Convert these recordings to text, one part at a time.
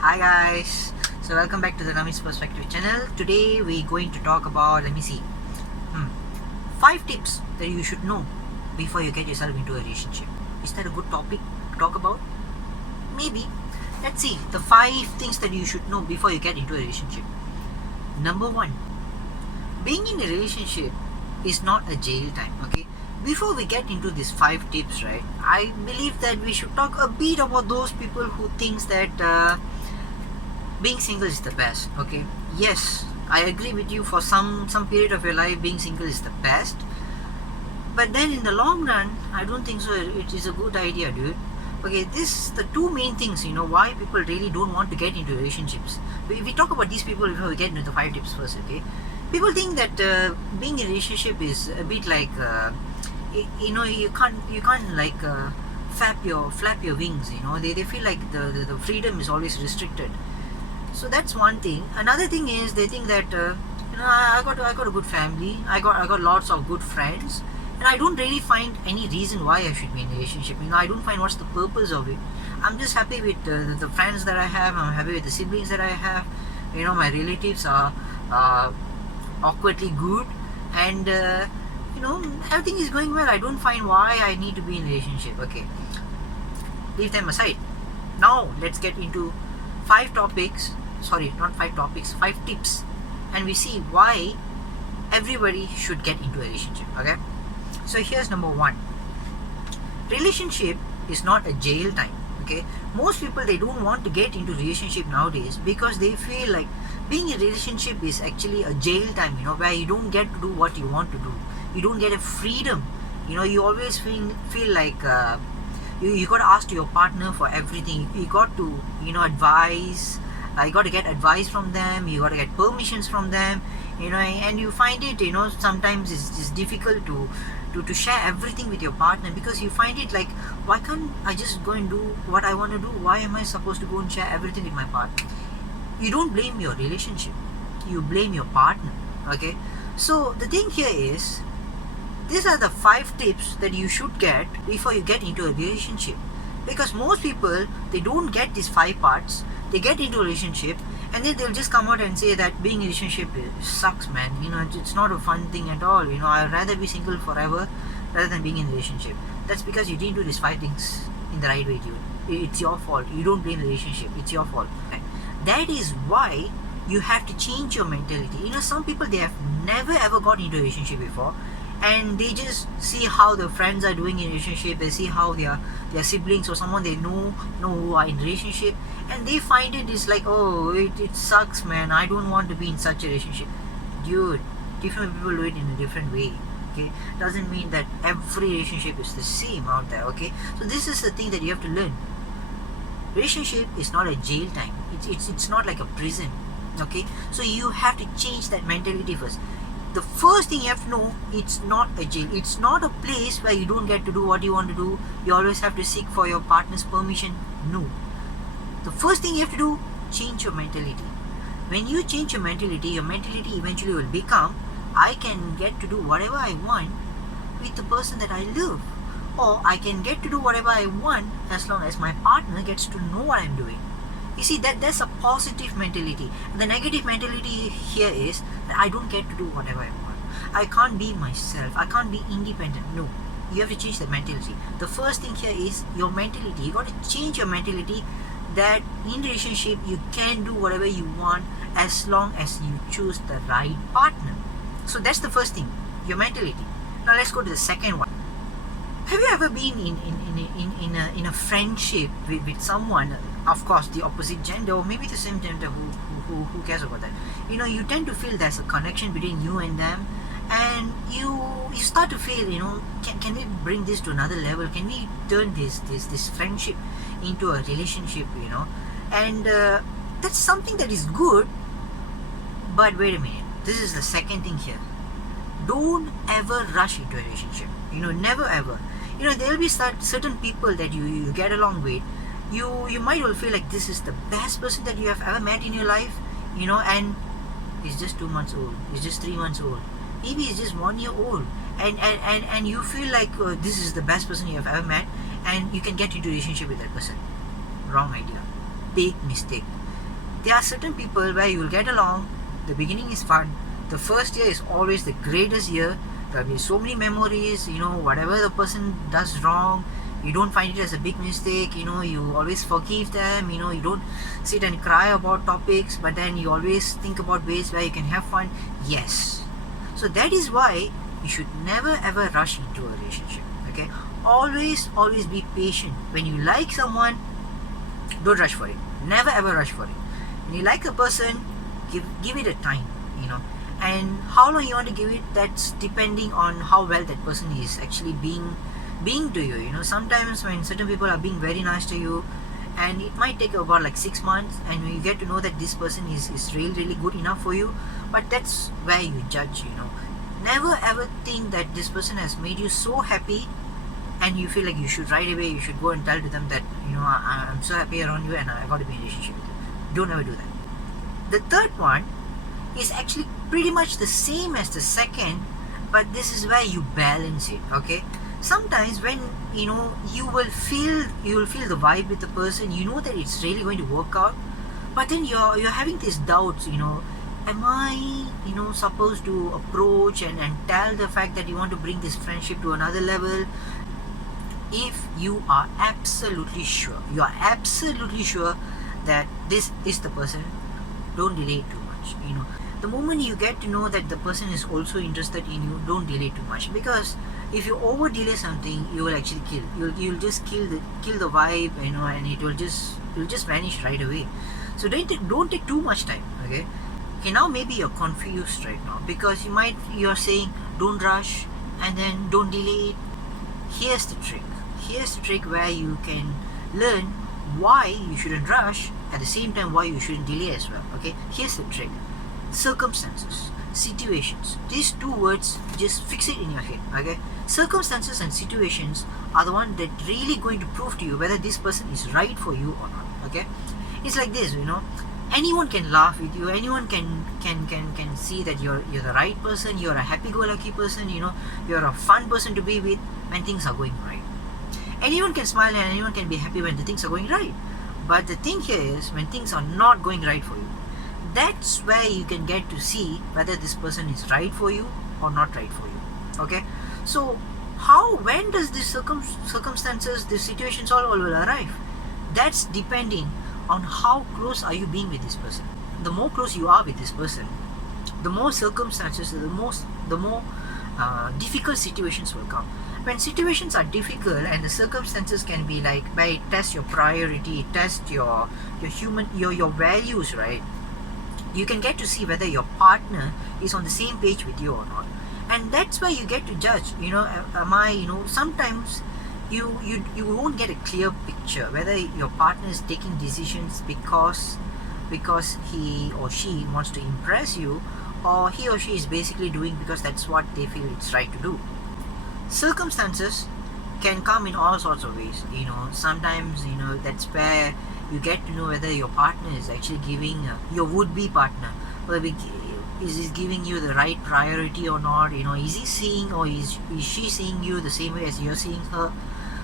Hi guys, so welcome back to the Nami's Perspective channel. Today we're going to talk about, hmm, 5 tips that you should know before you get yourself into a relationship. Is that a good topic to talk about? Maybe. Let's see the 5 things that you should know before you get into a relationship. Number 1, being in a relationship is not a jail time, okay? Before we get into these 5 tips, right, I believe that we should talk a bit about those people who thinks that being single is the best. Okay, yes, I agree with you. For some period of your life, being single is the best, but then in the long run, I don't think so it is a good idea, dude. Okay, this the two main things, why people really don't want to get into relationships. We talk about these people before we get into the 5 tips first. Okay, people think that being in a relationship is a bit like you can't like flap your wings. They feel like the freedom is always restricted. So that's one thing. Another thing is they think that I got a good family. I got lots of good friends, and I don't really find any reason why I should be in a relationship. I don't find what's the purpose of it. I'm just happy with the friends that I have. I'm happy with the siblings that I have. My relatives are awkwardly good, and everything is going well. I don't find why I need to be in a relationship. Okay, leave them aside. Now let's get into 5 topics. Sorry, not 5 topics, 5 tips, and we see why everybody should get into a relationship. Okay, so here's number 1. Relationship is not a jail time. Okay, most people, they don't want to get into relationship nowadays because they feel like being in a relationship is actually a jail time, where you don't get to do what you want to do. You don't get a freedom. You always feel like you got to ask to your partner for everything. You got to advise. You got to get advice from them. You got to get permissions from them. And you find it sometimes it's difficult to share everything with your partner, because you find it like, why can't I just go and do what I want to do? Why am I supposed to go and share everything with my partner? You don't blame your relationship, you blame your partner. Okay, so the thing here is, these are the 5 tips that you should get before you get into a relationship. Because most people, they don't get these 5 parts. They get into a relationship and then they'll just come out and say that being in a relationship sucks, man. It's not a fun thing at all. I'd rather be single forever rather than being in a relationship. That's because you didn't do these 5 things in the right way, dude. It's your fault. You don't blame the relationship. It's your fault. Okay? That is why you have to change your mentality. Some people, they have never ever got into a relationship before, and they just see how their friends are doing in relationship. They see how their siblings or someone they know who are in relationship, and they find it is like, oh, it sucks, man. I don't want to be in such a relationship. Dude, different people do it in a different way. Okay, doesn't mean that every relationship is the same out there. Okay, so this is the thing that you have to learn. Relationship is not a jail time. It's not like a prison. Okay, so you have to change that mentality first. The first thing you have to know, it's not a jail. It's not a place where you don't get to do what you want to do. You always have to seek for your partner's permission. No. The first thing you have to do, change your mentality. When you change your mentality eventually will become, I can get to do whatever I want with the person that I love. Or I can get to do whatever I want as long as my partner gets to know what I'm doing. You see, that's a positive mentality. The negative mentality here is that I don't get to do whatever I want. I can't be myself. I can't be independent. No. You have to change the mentality. The first thing here is your mentality. You got to change your mentality that in relationship you can do whatever you want as long as you choose the right partner. So that's the first thing, your mentality. Now let's go to the second one. Have you ever been in a friendship with someone, of course the opposite gender or maybe the same gender, who cares about that? You tend to feel there's a connection between you and them, and you start to feel, can we bring this to another level? Can we turn this friendship into a relationship? And that's something that is good. But wait a minute, this is the second thing here. Don't ever rush into a relationship. Never ever. There will be certain people that you get along with. You might well feel like this is the best person that you have ever met in your life, and he's just 2 months old, he's just 3 months old, maybe he's just 1 year old, and you feel like this is the best person you have ever met, and you can get into a relationship with that person. Wrong idea. Big mistake. There are certain people where you will get along, the beginning is fun, the first year is always the greatest year, there'll be so many memories, whatever the person does wrong, you don't find it as a big mistake, you always forgive them, you don't sit and cry about topics, but then you always think about ways where you can have fun. Yes. So that is why you should never ever rush into a relationship. Okay? Always be patient. When you like someone, don't rush for it. Never ever rush for it. When you like a person, give it a time, and how long you want to give it, that's depending on how well that person is actually being to you. Sometimes when certain people are being very nice to you, and it might take about like 6 months, and when you get to know that this person is really good enough for you, but that's where you judge. Never ever think that this person has made you so happy and you feel like you should right away, you should go and tell to them that I'm so happy around you and I got to be in a relationship with you. Don't ever do that. The third one is actually pretty much the same as the second, but this is where you balance it. Okay, sometimes when you will feel the vibe with the person, that it's really going to work out, but then you're having these doubts. Am I supposed to approach and tell the fact that you want to bring this friendship to another level? If you are absolutely sure that this is the person, don't delay too much. The moment you get to know that the person is also interested in you, don't delay too much, because if you over delay something, you will actually you'll just kill the vibe, and it will just vanish right away. So don't take too much time. Okay, now maybe you're confused right now, because you're saying don't rush and then don't delay it. Here's the trick where you can learn why you shouldn't rush, at the same time why you shouldn't delay as well. Okay, here's the trick. Circumstances, situations, these two words, just fix it in your head. Okay, circumstances and situations are the one that really going to prove to you whether this person is right for you or not. Okay, it's like this. Anyone can laugh with you, anyone can see that you're the right person, you're a happy-go-lucky person, you're a fun person to be with when things are going right. Anyone can smile and anyone can be happy when the things are going right. But the thing here is, when things are not going right for you, that's where you can get to see whether this person is right for you or not right for you. Okay, so when does this circumstances, the situations all will arrive? That's depending on how close are you being with this person. The more close you are with this person, the more circumstances, the more difficult situations will come. When situations are difficult and the circumstances can be like, where it tests your priority, test your values, right? You can get to see whether your partner is on the same page with you or not, and that's where you get to judge. Sometimes you won't get a clear picture whether your partner is taking decisions because he or she wants to impress you, or he or she is basically doing because that's what they feel it's right to do. Circumstances can come in all sorts of ways. Sometimes that's where you get to know whether your partner is actually giving your would-be partner, is he giving you the right priority or not. Is he seeing, or is she seeing you the same way as you're seeing her?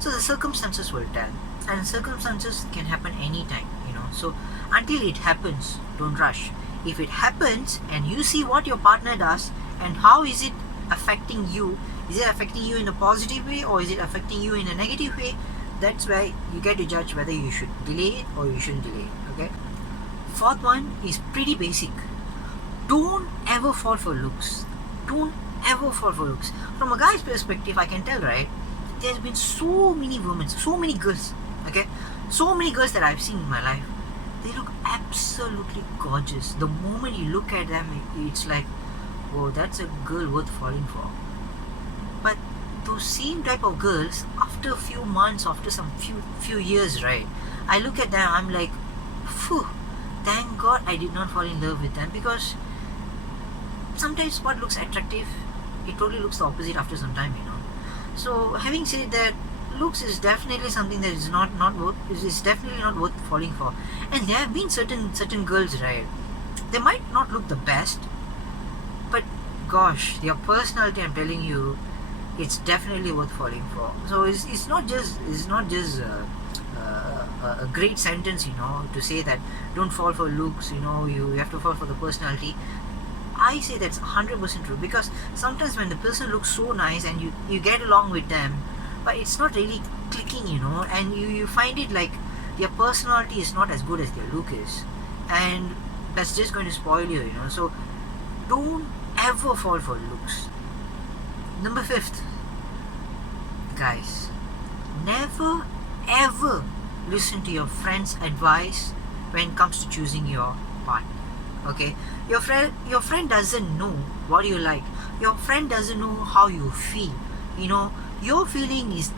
So the circumstances will tell, and circumstances can happen anytime. So until it happens, don't rush. If it happens and you see what your partner does and how is it affecting you, is it affecting you in a positive way or is it affecting you in a negative way, that's where you get to judge whether you should delay it or you shouldn't delay it. Okay, fourth one is pretty basic. Don't ever fall for looks. From a guy's perspective, I can tell, right? There's been so many women, so many girls, okay, so many girls that I've seen in my life. They look absolutely gorgeous. The moment you look at them, it's like, whoa, that's a girl worth falling for. But those same type of girls, after a few months, after some few years, right, I look at them, I'm like, phew, thank God I did not fall in love with them, because sometimes what looks attractive, it totally looks the opposite after some time. So having said that, looks is definitely something that is definitely not worth falling for. And there have been certain girls, right, they might not look the best, but gosh, their personality, I'm telling you, it's definitely worth falling for. So it's not just a great sentence, to say that don't fall for looks. You have to fall for the personality. I say that's 100% true, because sometimes when the person looks so nice and you get along with them, but it's not really clicking, and you find it like their personality is not as good as their look is, and that's just going to spoil you. So don't ever fall for looks. Number fifth, guys, never ever listen to your friend's advice when it comes to choosing your partner. Okay, your friend doesn't know what you like. Your friend doesn't know how you feel. Your feeling is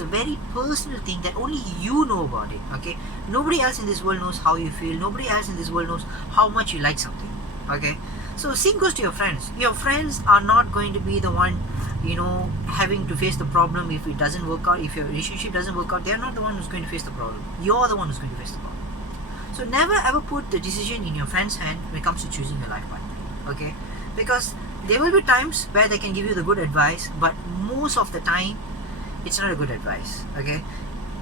a very personal thing that only you know about it. Okay, nobody else in this world knows how you feel. Nobody else in this world knows how much you like something. Okay, so same goes to your friends. Your friends are not going to be the one having to face the problem if it doesn't work out. If your relationship doesn't work out, they're not the one who's going to face the problem. You're the one who's going to face the problem. So never ever put the decision in your friend's hand when it comes to choosing a life partner. Okay, because there will be times where they can give you the good advice, but most of the time it's not a good advice. Okay,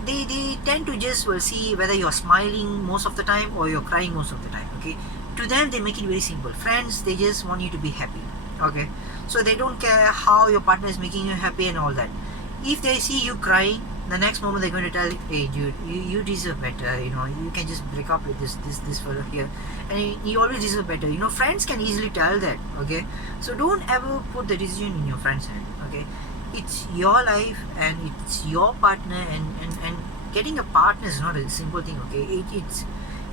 they tend to just will see whether you're smiling most of the time or you're crying most of the time. Okay, to them they make it very simple. Friends, they just want you to be happy. Okay, so they don't care how your partner is making you happy and all that. If they see you crying, the next moment they're going to tell, hey dude, you deserve better. You can just break up with this fellow here, and you always deserve better. Friends can easily tell that. Okay, so don't ever put the decision in your friend's hand. Okay, it's your life and it's your partner, and getting a partner is not a simple thing. Okay,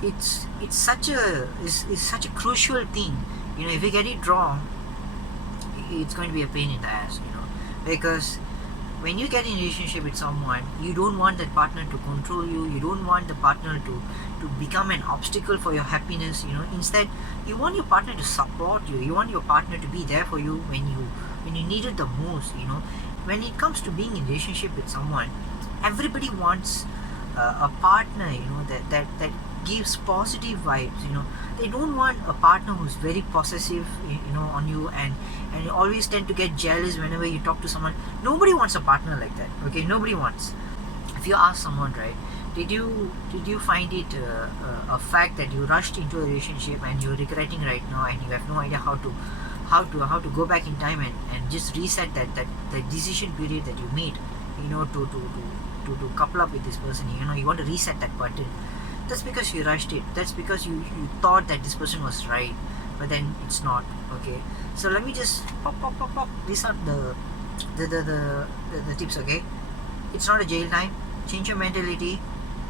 it's such a crucial thing. If you get it wrong, it's going to be a pain in the ass. Because when you get in a relationship with someone, you don't want that partner to control you. You don't want the partner to become an obstacle for your happiness. Instead, you want your partner to support you. You want your partner to be there for you when you need it the most. When it comes to being in a relationship with someone, everybody wants a partner, that gives positive vibes. They don't want a partner who's very possessive, on you, and you always tend to get jealous whenever you talk to someone. Nobody wants a partner like that. Okay, nobody wants. If you ask someone, right, did you find it a fact that you rushed into a relationship and you're regretting right now, and you have no idea how to go back in time and just reset that decision period that you made, to couple up with this person. You want to reset that button. That's because you rushed it. That's because you thought that this person was right, but then it's not. Okay, so let me just pop. These are the tips. Okay, it's not a jail time. Change your mentality.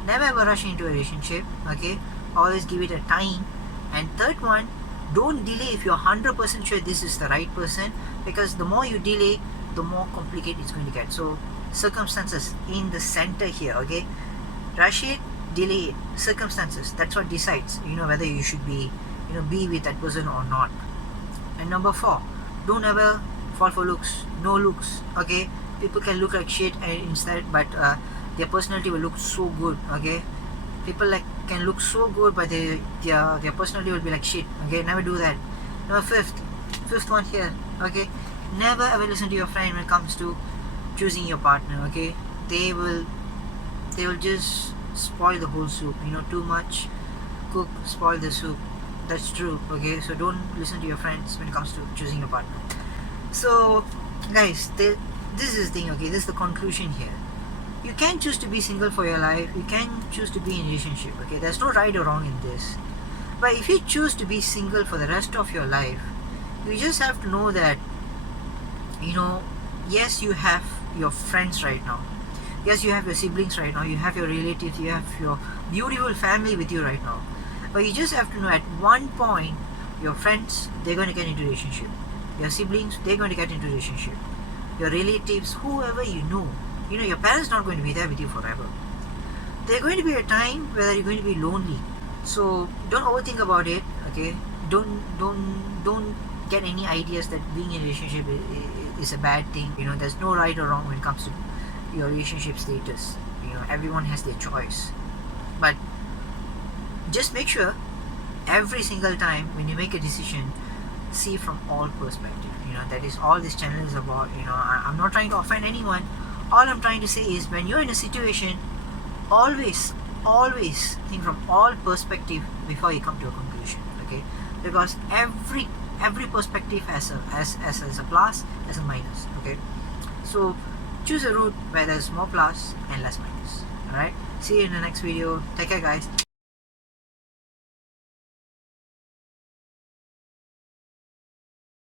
Never ever rush into a relationship. Okay, always give it a time. And third one, don't delay if you're 100% sure this is the right person, because the more you delay, the more complicated it's going to get. So circumstances in the center here. Okay, rush it, delay it. Circumstances, that's what decides whether you should be with that person or not. And number 4, don't ever fall for looks. No looks. Okay, people can look like shit and instead, but their personality will look so good. Okay, people can look so good, but their personality will be like shit. Okay, never do that. Number fifth one here. Okay, never ever listen to your friend when it comes to choosing your partner. Okay, they will just spoil the whole soup. Too much cook, spoil the soup. That's true. Okay, so don't listen to your friends when it comes to choosing your partner. So guys, this is the thing. Okay, this is the conclusion here. You can choose to be single for your life. You can choose to be in a relationship. Okay, there's no right or wrong in this. But if you choose to be single for the rest of your life, you just have to know that yes, you have your friends right now. Yes, you have your siblings right now. You have your relatives. You have your beautiful family with you right now. But you just have to know at one point, your friends, they're going to get into a relationship. Your siblings, they're going to get into a relationship. Your relatives, whoever your parents not going to be there with you forever. There's going to be a time where you're going to be lonely. So don't overthink about it. Okay, don't get any ideas that being in a relationship is a bad thing. There's no right or wrong when it comes to your relationship status. Everyone has their choice, but just make sure every single time when you make a decision, see from all perspectives. That is all this channel is about. I'm not trying to offend anyone. All I'm trying to say is, when you're in a situation, always think from all perspective before you come to a conclusion. Okay, because every perspective has a plus, has a minus. Okay, so choose a route where there's more plus and less minus. All right, see you in the next video. Take care, guys.